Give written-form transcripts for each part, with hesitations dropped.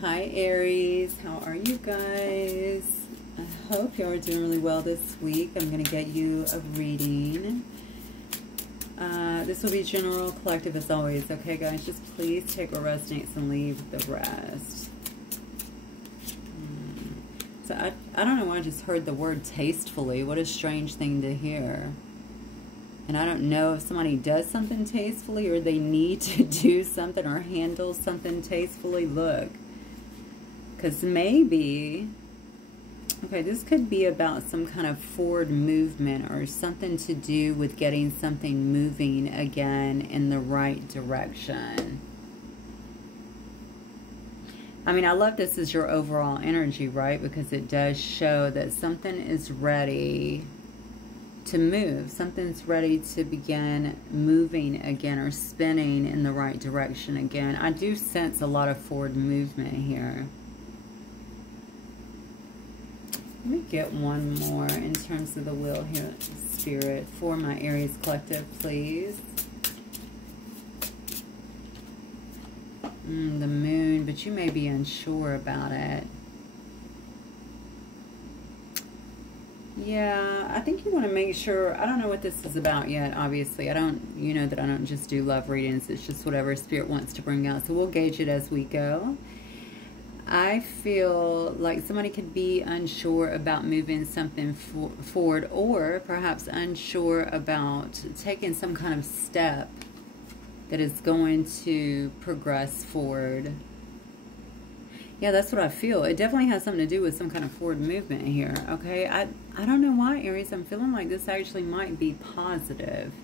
Hi Aries, how are you guys? I hope you are doing really well this week. I'm going to get you a reading. This will be general, collective as always. Okay guys, just please take what resonates and leave the rest. So I don't know why I just heard the word tastefully. What a strange thing to hear. And I don't know if somebody does something tastefully or they need to do something or handle something tastefully. Look. Because maybe, okay, this could be about some kind of forward movement or something to do with getting something moving again in the right direction. I mean, I love this as your overall energy, right? Because it does show that something is ready to move. Something's ready to begin moving again or spinning in the right direction again. I do sense a lot of forward movement here. Let me get one more in terms of the wheel here, Spirit, for my Aries collective, please. The moon, but you may be unsure about it. Yeah, I think you want to make sure, I don't know what this is about yet, obviously. You know that I don't just do love readings. It's just whatever Spirit wants to bring out. So we'll gauge it as we go. I feel like somebody could be unsure about moving something forward, or perhaps unsure about taking some kind of step that is going to progress forward. Yeah, that's what I feel. It definitely has something to do with some kind of forward movement here, okay? I don't know why, Aries. I'm feeling like this actually might be positive.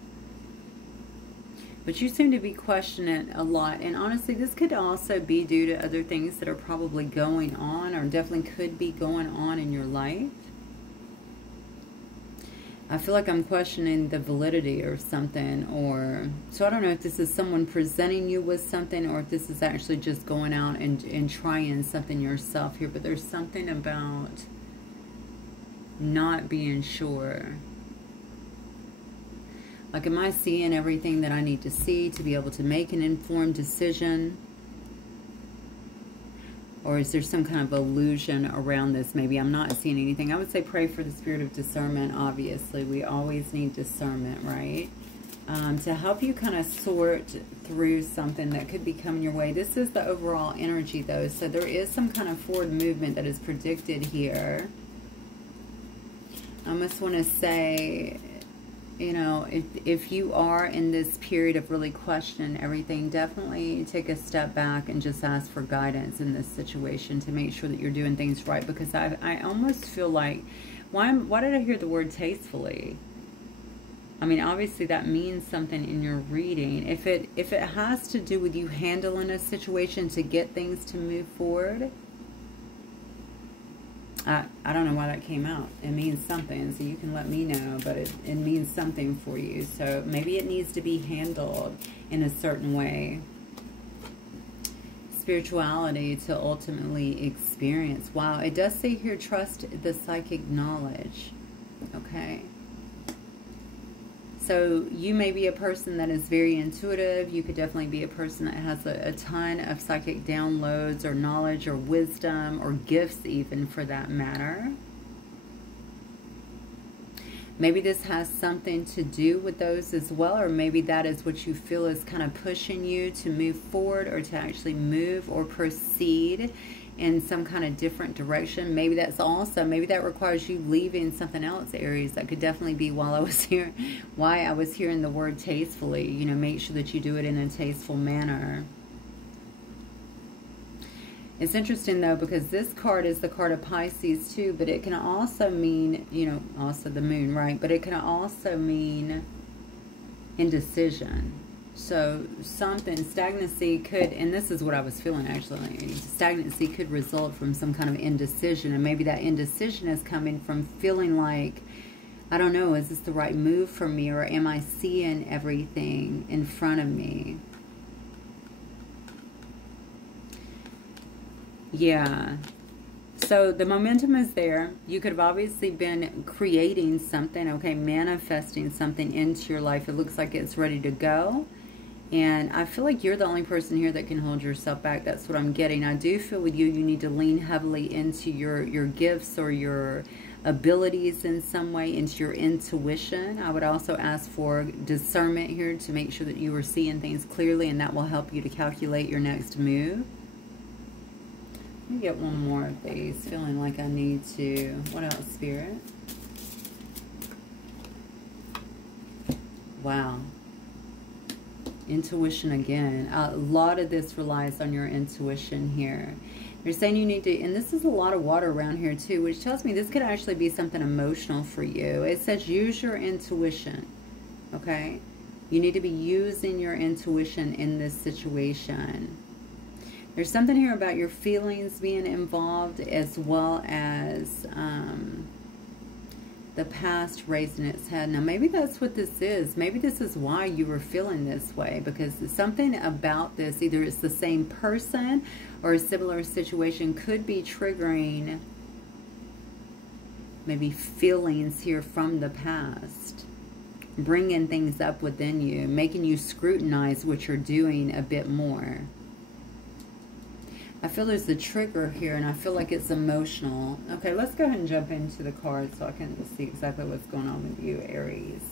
But you seem to be questioning it a lot. And honestly, this could also be due to other things that are probably going on or definitely could be going on in your life. I feel like I'm questioning the validity or something. So I don't know if this is someone presenting you with something or if this is actually just going out and trying something yourself here. But there's something about not being sure. Like, am I seeing everything that I need to see to be able to make an informed decision? Or is there some kind of illusion around this? Maybe I'm not seeing anything. I would say pray for the spirit of discernment, obviously. We always need discernment, right? To help you kind of sort through something that could be coming your way. This is the overall energy, though. So there is some kind of forward movement that is predicted here. I almost want to say, you know, if you are in this period of really questioning everything, definitely take a step back and just ask for guidance in this situation to make sure that you're doing things right. Because I almost feel like, why did I hear the word tastefully? I mean, obviously that means something in your reading. If it has to do with you handling a situation to get things to move forward, I don't know why that came out. It means something, so you can let me know, but it means something for you. So maybe it needs to be handled in a certain way. Spirituality to ultimately experience. Wow, it does say here, trust the psychic knowledge. Okay. So you may be a person that is very intuitive. You could definitely be a person that has a ton of psychic downloads or knowledge or wisdom or gifts even, for that matter. Maybe this has something to do with those as well, or maybe that is what you feel is kind of pushing you to move forward or to actually move or proceed in some kind of different direction. Maybe that's also, maybe that requires you leaving something else, Aries. That could definitely be why I was hearing the word tastefully. You know, make sure that you do it in a tasteful manner. It's interesting though, because this card is the card of Pisces too, but it can also mean, you know, also the moon, right? But it can also mean indecision. So something, stagnancy could, and this is what I was feeling actually, stagnancy could result from some kind of indecision. And maybe that indecision is coming from feeling like, I don't know, is this the right move for me? Or am I seeing everything in front of me? Yeah. So the momentum is there. You could have obviously been creating something, okay, manifesting something into your life. It looks like it's ready to go. And I feel like you're the only person here that can hold yourself back. That's what I'm getting. I do feel with you, you need to lean heavily into your gifts or your abilities in some way, into your intuition. I would also ask for discernment here to make sure that you are seeing things clearly, and that will help you to calculate your next move. Let me get one more of these. Feeling like I need to. What else, Spirit? Wow. Intuition again. A lot of this relies on your intuition here. You're saying you need to, and this is a lot of water around here too, which tells me this could actually be something emotional for you. It says use your intuition, okay? You need to be using your intuition in this situation. There's something here about your feelings being involved, as well as the past raising its head. Now, maybe that's what this is. Maybe this is why you were feeling this way, because something about this, either it's the same person or a similar situation, could be triggering maybe feelings here from the past, bringing things up within you, making you scrutinize what you're doing a bit more. I feel there's a trigger here, and I feel like it's emotional. Okay, let's go ahead and jump into the cards so I can see exactly what's going on with you, Aries.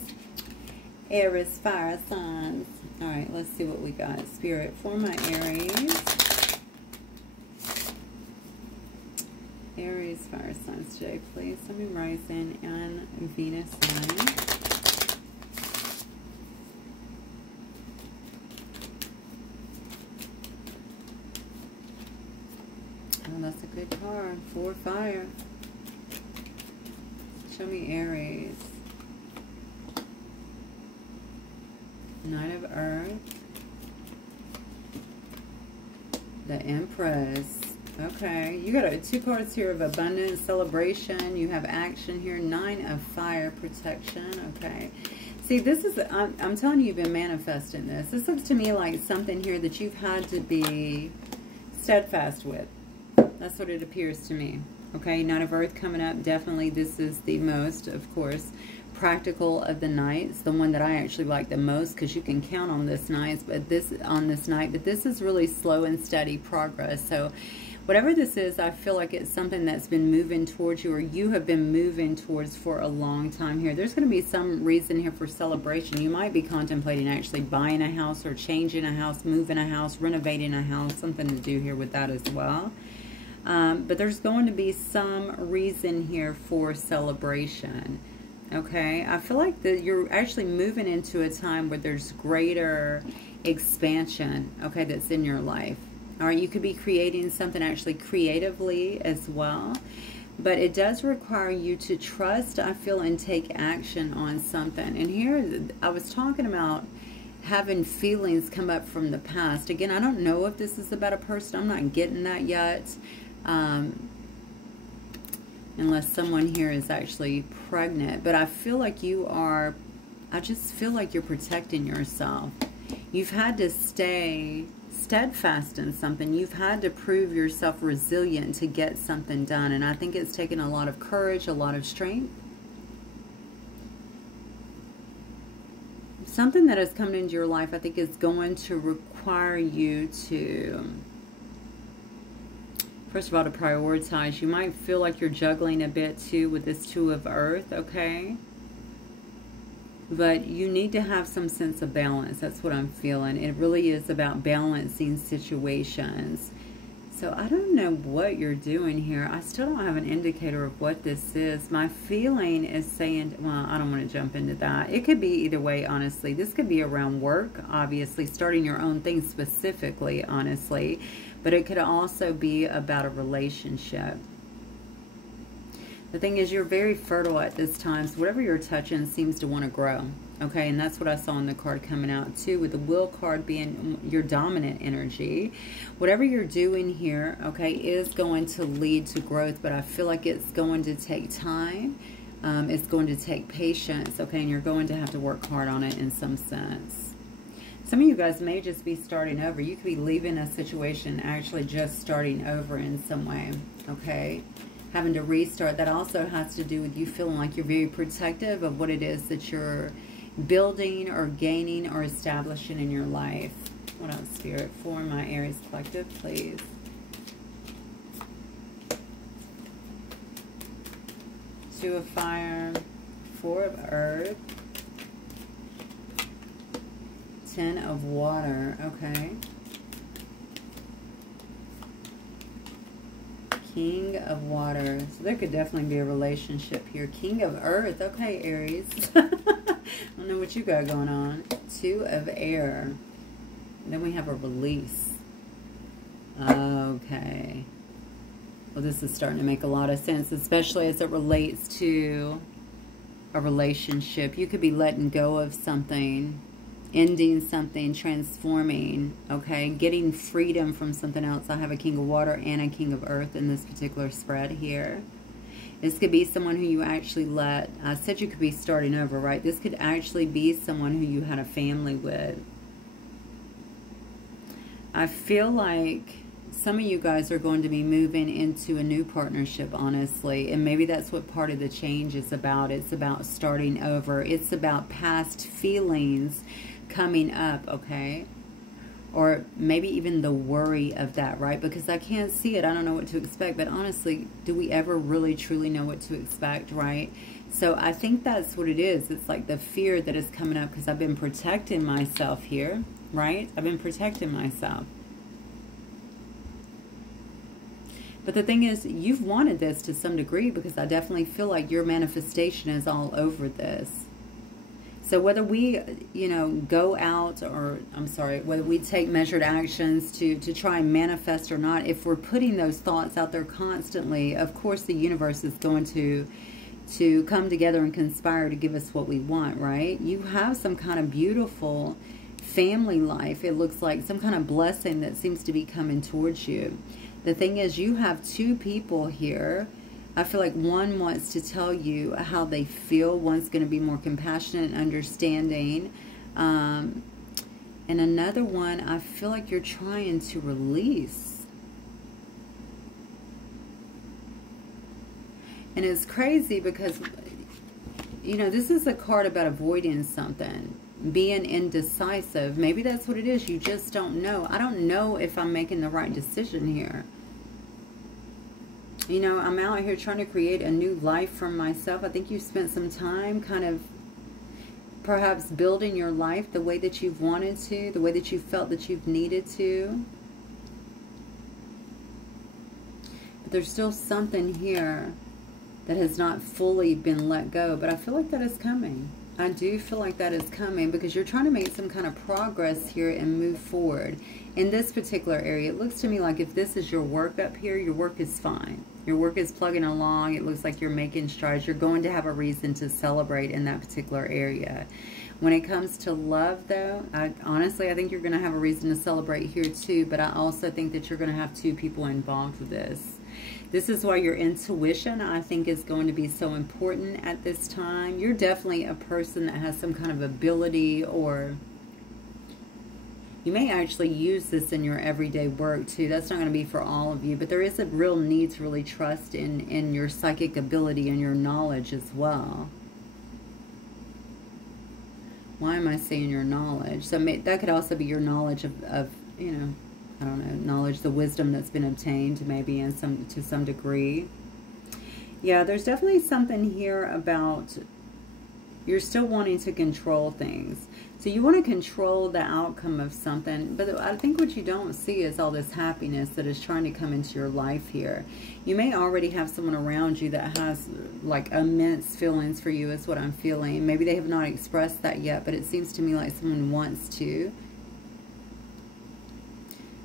Aries, fire signs. All right, let's see what we got. Spirit, for my Aries. Aries, fire signs today, please. Let me rising and Venus sign. Oh, that's a good card. For fire. Show me Aries. Knight of Earth. The Empress. Okay. You got two cards here of abundance, celebration. You have action here. Nine of Fire, protection. Okay. See, this is, I'm telling you, you've been manifesting this. This looks to me like something here that you've had to be steadfast with. That's what it appears to me. Okay, Knight of Earth coming up. Definitely this is the most, of course, practical of the nights. The one that I actually like the most, because you can count on this night, but this is really slow and steady progress. So whatever this is, I feel like it's something that's been moving towards you, or you have been moving towards for a long time here. There's going to be some reason here for celebration. You might be contemplating actually buying a house, or changing a house, moving a house, renovating a house. Something to do here with that as well. But there's going to be some reason here for celebration. Okay, I feel like that you're actually moving into a time where there's greater expansion, okay, that's in your life. All right, you could be creating something actually creatively as well, but it does require you to trust, I feel, and take action on something. And here I was talking about having feelings come up from the past. Again, I don't know if this is about a person. I'm not getting that yet. Unless someone here is actually pregnant. But I feel like you are, I just feel like you're protecting yourself. You've had to stay steadfast in something. You've had to prove yourself resilient to get something done. And I think it's taken a lot of courage, a lot of strength. Something that has come into your life, I think, is going to require you to, first of all, to prioritize. You might feel like you're juggling a bit too with this Two of Earth, okay? But you need to have some sense of balance. That's what I'm feeling. It really is about balancing situations. So I don't know what you're doing here. I still don't have an indicator of what this is. My feeling is saying, well, I don't want to jump into that. It could be either way, honestly. This could be around work, obviously, starting your own thing specifically, honestly. But it could also be about a relationship. The thing is, you're very fertile at this time, so whatever you're touching seems to want to grow. Okay, and that's what I saw in the card coming out too, with the Will card being your dominant energy. Whatever you're doing here, okay, is going to lead to growth, but I feel like it's going to take time. It's going to take patience, okay, and you're going to have to work hard on it in some sense. Some of you guys may just be starting over. You could be leaving a situation, actually just starting over in some way, okay? Having to restart. That also has to do with you feeling like you're very protective of what it is that you're building or gaining or establishing in your life. What else, Spirit, for my Aries collective, please? Two of fire, four of earth, 10 of water, okay. King of water. So there could definitely be a relationship here. King of earth, okay, Aries. I don't know what you got going on. Two of air. And then we have a release. Okay. Well, this is starting to make a lot of sense, especially as it relates to a relationship. You could be letting go of something, ending something, transforming, okay? Getting freedom from something else. I have a King of water and a King of earth in this particular spread here. This could be someone who you actually let, I said you could be starting over, right? This could actually be someone who you had a family with. I feel like some of you guys are going to be moving into a new partnership, honestly. And maybe that's what part of the change is about. It's about starting over. It's about past feelings coming up, okay? Or maybe even the worry of that, right? Because I can't see it. I don't know what to expect. But honestly, do we ever really, truly know what to expect, right? So I think that's what it is. It's like the fear that is coming up because I've been protecting myself here, right? I've been protecting myself. But the thing is, you've wanted this to some degree because I definitely feel like your manifestation is all over this. So whether we, you know, go out or, I'm sorry, whether we take measured actions to try and manifest or not, if we're putting those thoughts out there constantly, of course the universe is going to come together and conspire to give us what we want, right? You have some kind of beautiful family life. It looks like some kind of blessing that seems to be coming towards you. The thing is, you have two people here. I feel like one wants to tell you how they feel. One's going to be more compassionate and understanding. And another one, I feel like you're trying to release. And it's crazy because, you know, this is a card about avoiding something. Being indecisive. Maybe that's what it is. You just don't know. I don't know if I'm making the right decision here. You know, I'm out here trying to create a new life for myself. I think you spent some time kind of perhaps building your life the way that you've wanted to, the way that you felt that you've needed to. But there's still something here that has not fully been let go. But I feel like that is coming. I do feel like that is coming because you're trying to make some kind of progress here and move forward. In this particular area, it looks to me like if this is your work up here, your work is fine. Your work is plugging along. It looks like you're making strides. You're going to have a reason to celebrate in that particular area. When it comes to love, though, honestly, I think you're going to have a reason to celebrate here too, but I also think that you're going to have two people involved with this. This is why your intuition, I think, is going to be so important at this time. You're definitely a person that has some kind of ability, or you may actually use this in your everyday work too. That's not going to be for all of you, but there is a real need to really trust in your psychic ability and your knowledge as well. Why am I saying your knowledge? So that could also be your knowledge of you know, I don't know, knowledge, the wisdom that's been obtained maybe to some degree. Yeah, there's definitely something here about you're still wanting to control things. So you want to control the outcome of something, but I think what you don't see is all this happiness that is trying to come into your life here. You may already have someone around you that has like immense feelings for you is what I'm feeling. Maybe they have not expressed that yet, but it seems to me like someone wants to.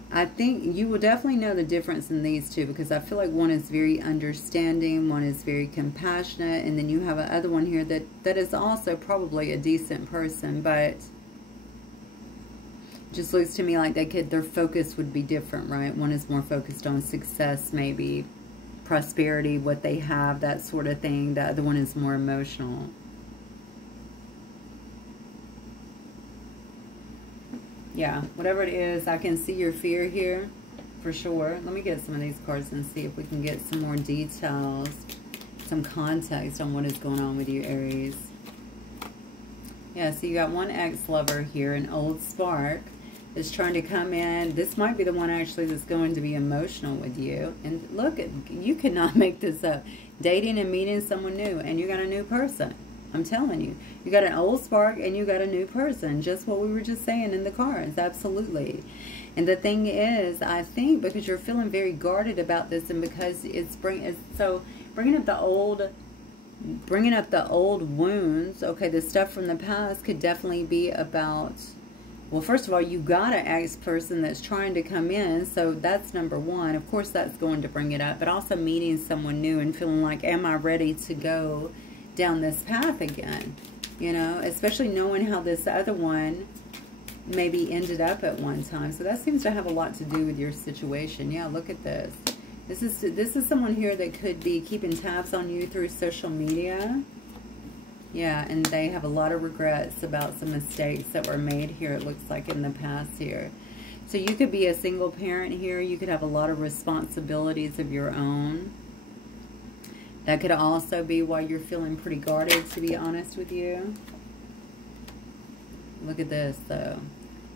I think you will definitely know the difference in these two because I feel like one is very understanding, one is very compassionate, and then you have another one here that is also probably a decent person, but it just looks to me like their focus would be different, right? One is more focused on success, maybe prosperity, what they have, that sort of thing. The other one is more emotional. Yeah, whatever it is, I can see your fear here for sure. Let me get some of these cards and see if we can get some more details, some context on what is going on with you, Aries. Yeah, so you got one ex-lover here, an old spark is trying to come in. This might be the one actually that's going to be emotional with you. And look, you cannot make this up. Dating and meeting someone new, and you got a new person. I'm telling you. You got an old spark and you got a new person. Just what we were just saying in the cards. Absolutely. And the thing is, I think because you're feeling very guarded about this, and because it's bringing up the old wounds. Okay, the stuff from the past could definitely be about, well, first of all, you got an ex-person that's trying to come in, so that's number one. Of course, that's going to bring it up, but also meeting someone new and feeling like, am I ready to go down this path again? You know, especially knowing how this other one maybe ended up at one time. So that seems to have a lot to do with your situation. Yeah, look at this. This is someone here that could be keeping tabs on you through social media. Yeah, and they have a lot of regrets about some mistakes that were made here, it looks like, in the past here. So you could be a single parent here. You could have a lot of responsibilities of your own. That could also be why you're feeling pretty guarded, to be honest with you. Look at this, though.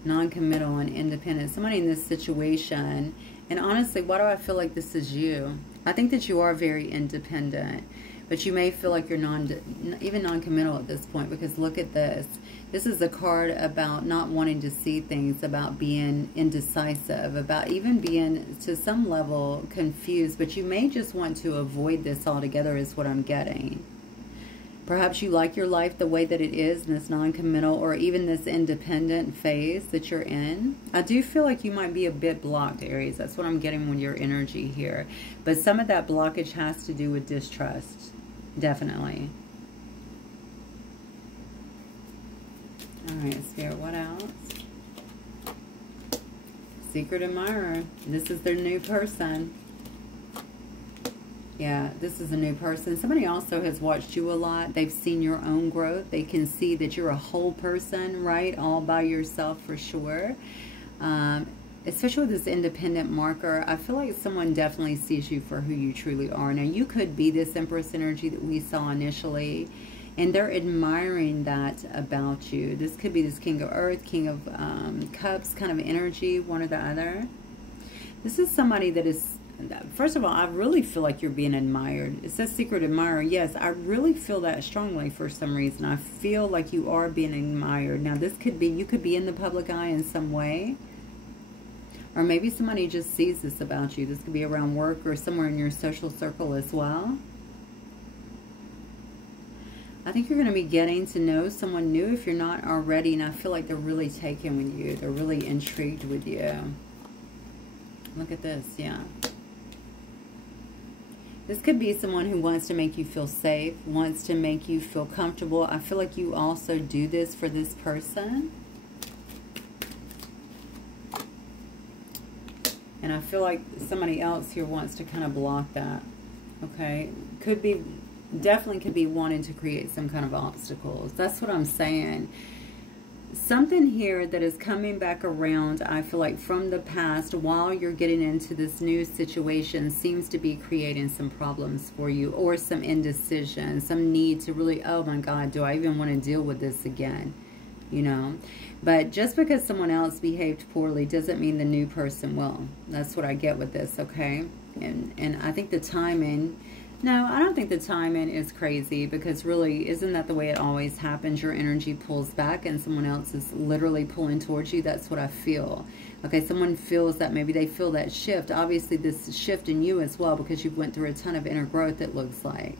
Non-committal and independent. Somebody in this situation. And honestly, why do I feel like this is you? I think that you are very independent. But you may feel like you're even non-committal at this point, because look at this. This is a card about not wanting to see things, about being indecisive, about even being, to some level, confused. But you may just want to avoid this altogether is what I'm getting. Perhaps you like your life the way that it is in this non-committal or even this independent phase that you're in. I do feel like you might be a bit blocked, Aries. That's what I'm getting with your energy here. But some of that blockage has to do with distrust. Definitely. All right, Spirit, what else? Secret admirer. This is their new person. Yeah, this is a new person. Somebody also has watched you a lot. They've seen your own growth. They can see that you're a whole person, right? All by yourself for sure. Especially with this independent marker, I feel like someone definitely sees you for who you truly are. Now, you could be this Empress energy that we saw initially, and they're admiring that about you. This could be this King of Earth, King of Cups kind of energy, one or the other. This is somebody that is, first of all, I really feel like you're being admired. It says secret admirer. Yes, I really feel that strongly for some reason. I feel like you are being admired. Now, this could be, you could be in the public eye in some way. Or maybe somebody just sees this about you. This could be around work or somewhere in your social circle as well. I think you're going to be getting to know someone new if you're not already. And I feel like they're really taken with you. They're really intrigued with you. Look at this, yeah. This could be someone who wants to make you feel safe, wants to make you feel comfortable. I feel like you also do this for this person. And I feel like somebody else here wants to kind of block that. Okay? Could be, definitely could be wanting to create some kind of obstacles. That's what I'm saying. Something here that is coming back around, I feel like from the past, while you're getting into this new situation, seems to be creating some problems for you, or some indecision, some need to really, oh my God, do I even want to deal with this again? You know? But just because someone else behaved poorly doesn't mean the new person will. That's what I get with this, okay? And I think the timing, no, I don't think the timing is crazy, because really, isn't that the way it always happens? Your energy pulls back and someone else is literally pulling towards you. That's what I feel. Okay, someone feels that, maybe they feel that shift. Obviously, this shift in you as well, because you've went through a ton of inner growth, it looks like.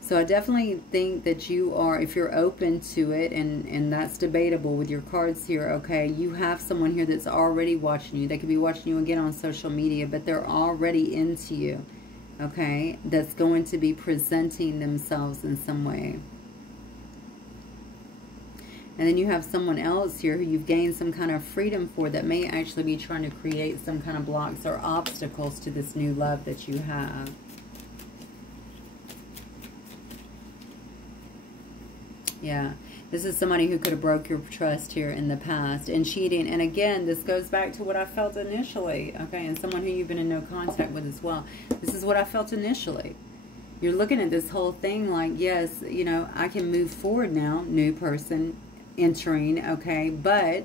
So I definitely think that you are, if you're open to it, and that's debatable with your cards here, okay, you have someone here that's already watching you. They could be watching you again on social media, but they're already into you, okay, that's going to be presenting themselves in some way. And then you have someone else here who you've gained some kind of freedom for, that may actually be trying to create some kind of blocks or obstacles to this new love that you have. Yeah, this is somebody who could have broke your trust here in the past and cheating. And again, this goes back to what I felt initially, okay, and someone who you've been in no contact with as well. This is what I felt initially. You're looking at this whole thing like, yes, you know, I can move forward now, new person entering, okay, but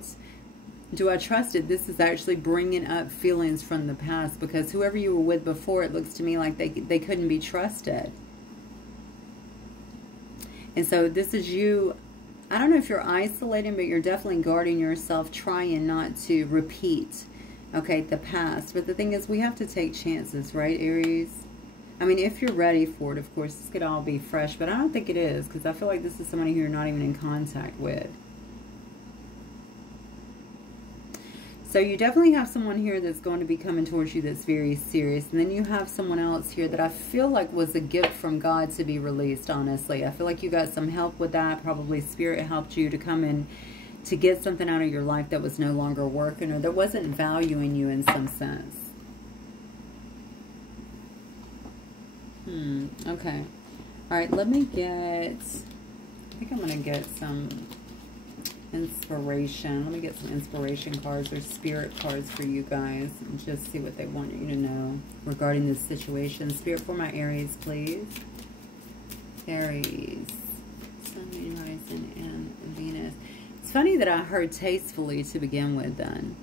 do I trust it? This is actually bringing up feelings from the past, because whoever you were with before, it looks to me like they couldn't be trusted. And so this is you, I don't know if you're isolating, but you're definitely guarding yourself, trying not to repeat, okay, the past. But the thing is, we have to take chances, right, Aries? I mean, if you're ready for it, of course, this could all be fresh, but I don't think it is, because I feel like this is somebody who you're not even in contact with. So you definitely have someone here that's going to be coming towards you that's very serious. And then you have someone else here that I feel like was a gift from God to be released, honestly. I feel like you got some help with that. Probably Spirit helped you to come in to get something out of your life that was no longer working, or that wasn't valuing you in some sense. Okay. All right, let me get, I think I'm going to get some inspiration. Let me get some inspiration cards or spirit cards for you guys and just see what they want you to know regarding this situation. Spirit for my Aries, please. Aries. Sun, Moon, Horizon, and Venus. It's funny that I heard tastefully to begin with then.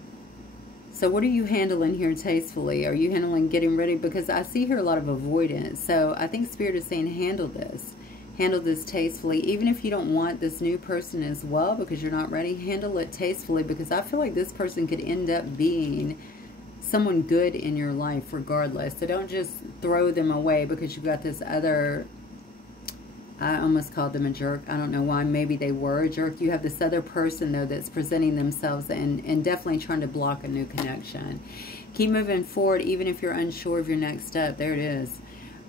So what are you handling here tastefully? Are you handling getting ready? Because I see here a lot of avoidance. So I think Spirit is saying handle this. Handle this tastefully. Even if you don't want this new person as well because you're not ready, handle it tastefully, because I feel like this person could end up being someone good in your life regardless. So don't just throw them away because you've got this other, I almost called them a jerk. I don't know why. Maybe they were a jerk. You have this other person, though, that's presenting themselves and definitely trying to block a new connection. Keep moving forward, even if you're unsure of your next step. There it is.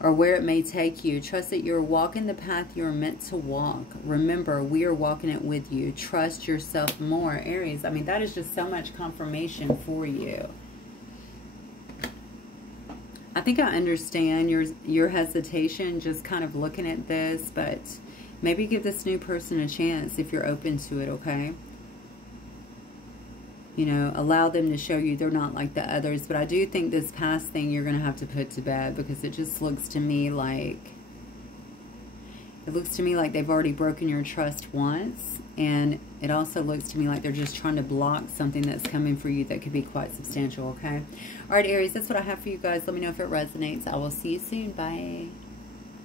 Or where it may take you. Trust that you're walking the path you're meant to walk. Remember, we are walking it with you. Trust yourself more, Aries. I mean, that is just so much confirmation for you. I think I understand your hesitation just kind of looking at this, but maybe give this new person a chance if you're open to it, okay? You know, allow them to show you they're not like the others. But I do think this past thing you're going to have to put to bed, because it just looks to me like, they've already broken your trust once. And it also looks to me like they're just trying to block something that's coming for you that could be quite substantial, okay? All right, Aries, that's what I have for you guys. Let me know if it resonates. I will see you soon. Bye.